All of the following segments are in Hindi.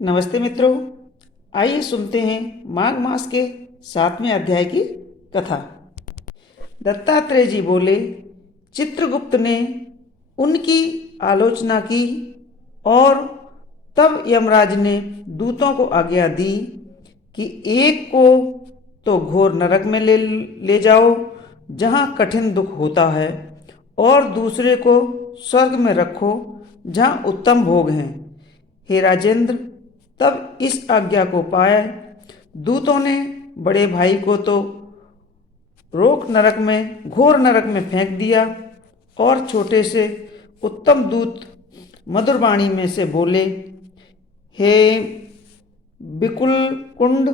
नमस्ते मित्रों, आइए सुनते हैं माघ मास के 7वें अध्याय की कथा। दत्तात्रेय जी बोले, चित्रगुप्त ने उनकी आलोचना की और तब यमराज ने दूतों को आज्ञा दी कि एक को तो घोर नरक में ले जाओ जहाँ कठिन दुख होता है, और दूसरे को स्वर्ग में रखो जहाँ उत्तम भोग हैं। हे राजेंद्र, तब इस आज्ञा को पाए दूतों ने बड़े भाई को तो घोर नरक में फेंक दिया, और छोटे से उत्तम दूत मधुर वाणी में से बोले, हे बिकुल कुंड,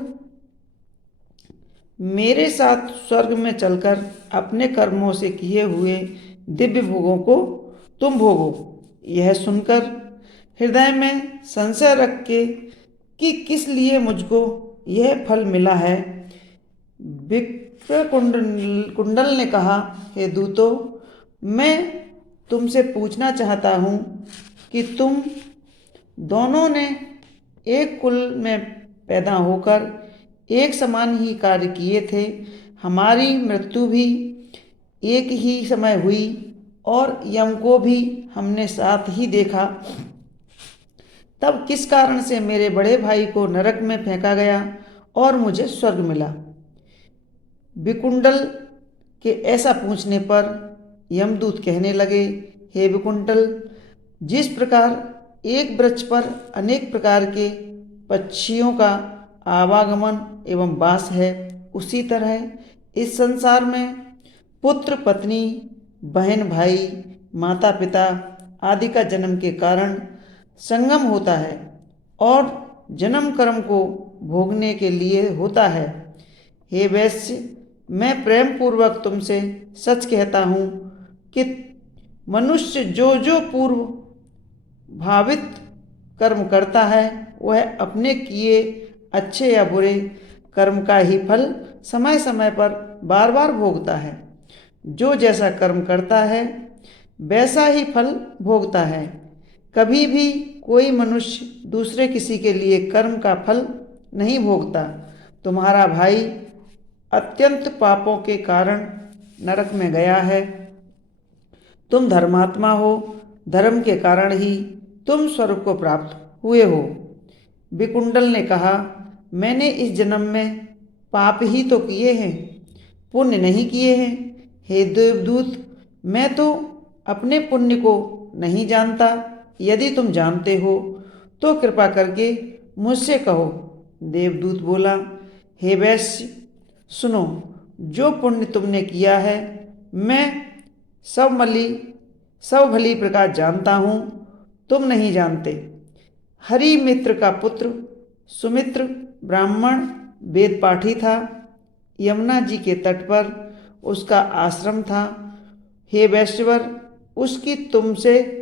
मेरे साथ स्वर्ग में चलकर अपने कर्मों से किए हुए दिव्य भोगों को तुम भोगो। यह सुनकर हृदय में संशय रख के कि किस लिए मुझको यह फल मिला है, विप्र कुंडल ने कहा, हे दूतो, मैं तुमसे पूछना चाहता हूँ कि तुम दोनों ने एक कुल में पैदा होकर एक समान ही कार्य किए थे। हमारी मृत्यु भी एक ही समय हुई और यम को भी हमने साथ ही देखा। तब किस कारण से मेरे बड़े भाई को नरक में फेंका गया और मुझे स्वर्ग मिला? विकुंडल के ऐसा पूछने पर यमदूत कहने लगे, हे विकुंडल, जिस प्रकार एक वृक्ष पर अनेक प्रकार के पक्षियों का आवागमन एवं वास है, उसी तरह इस संसार में पुत्र पत्नी, बहन भाई, माता पिता आदि का जन्म के कारण संगम होता है और जन्म कर्म को भोगने के लिए होता है। हे वैश्य, मैं प्रेम पूर्वक तुमसे सच कहता हूँ कि मनुष्य जो जो पूर्व भावित कर्म करता है, वह अपने किए अच्छे या बुरे कर्म का ही फल समय समय पर बार बार भोगता है। जो जैसा कर्म करता है वैसा ही फल भोगता है। कभी भी कोई मनुष्य दूसरे किसी के लिए कर्म का फल नहीं भोगता। तुम्हारा भाई अत्यंत पापों के कारण नरक में गया है। तुम धर्मात्मा हो, धर्म के कारण ही तुम स्वर्ग को प्राप्त हुए हो। विकुंडल ने कहा, मैंने इस जन्म में पाप ही तो किए हैं, पुण्य नहीं किए हैं। हे देवदूत, मैं तो अपने पुण्य को नहीं जानता। यदि तुम जानते हो तो कृपा करके मुझसे कहो। देवदूत बोला, हे वैश्य, सुनो, जो पुण्य तुमने किया है मैं सब भली प्रकार जानता हूँ, तुम नहीं जानते। हरि मित्र का पुत्र सुमित्र ब्राह्मण वेद पाठी था। यमुना जी के तट पर उसका आश्रम था। हे वैश्यवर, उसकी तुमसे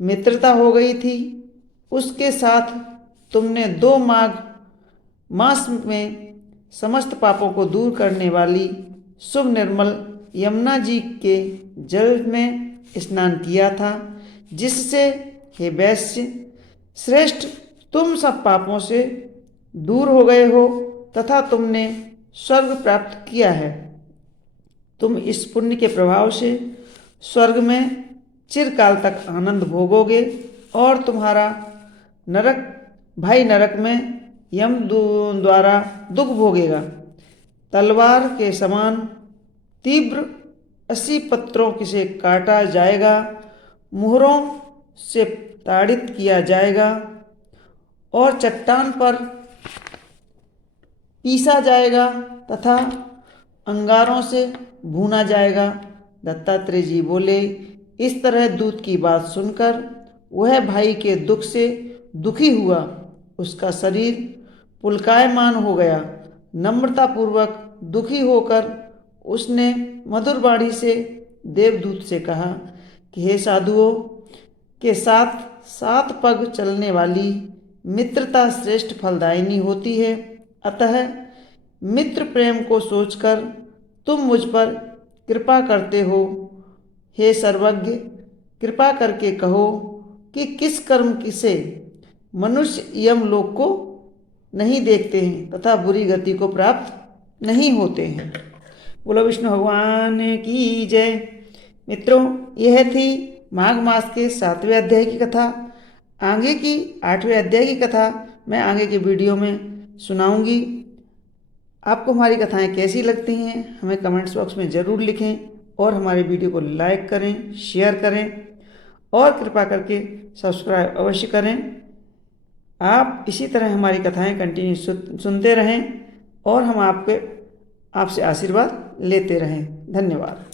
मित्रता हो गई थी। उसके साथ तुमने 2 माघ मास में समस्त पापों को दूर करने वाली शुभ निर्मल यमुना जी के जल में स्नान किया था, जिससे हे वैश्य श्रेष्ठ, तुम सब पापों से दूर हो गए हो तथा तुमने स्वर्ग प्राप्त किया है। तुम इस पुण्य के प्रभाव से स्वर्ग में चिरकाल तक आनंद भोगोगे और तुम्हारा भाई नरक में यम द्वारा दुख भोगेगा। तलवार के समान तीव्र 80 पत्रों से काटा जाएगा, मुहरों से ताड़ित किया जाएगा और चट्टान पर पीसा जाएगा तथा अंगारों से भूना जाएगा। दत्तात्रेय जी बोले, इस तरह दूत की बात सुनकर वह भाई के दुख से दुखी हुआ। उसका शरीर पुलकायमान हो गया। नम्रतापूर्वक दुखी होकर उसने मधुर वाणी से देवदूत से कहा कि हे साधुओं के साथ 7 पग चलने वाली मित्रता श्रेष्ठ फलदायिनी होती है। अतः मित्र प्रेम को सोचकर तुम मुझ पर कृपा करते हो। हे सर्वज्ञ, कृपा करके कहो कि किस कर्म से मनुष्य यमलोक को नहीं देखते हैं तथा बुरी गति को प्राप्त नहीं होते हैं। बोलो विष्णु भगवान की जय। मित्रों, यह थी माघ मास के 7वें अध्याय की कथा। आगे की 8वें अध्याय की कथा मैं आगे के वीडियो में सुनाऊंगी। आपको हमारी कथाएं कैसी लगती हैं हमें कमेंट्स बॉक्स में ज़रूर लिखें और हमारे वीडियो को लाइक करें, शेयर करें और कृपा करके सब्सक्राइब अवश्य करें। आप इसी तरह हमारी कथाएं कंटिन्यू सुनते रहें और हम आपसे आशीर्वाद लेते रहें। धन्यवाद।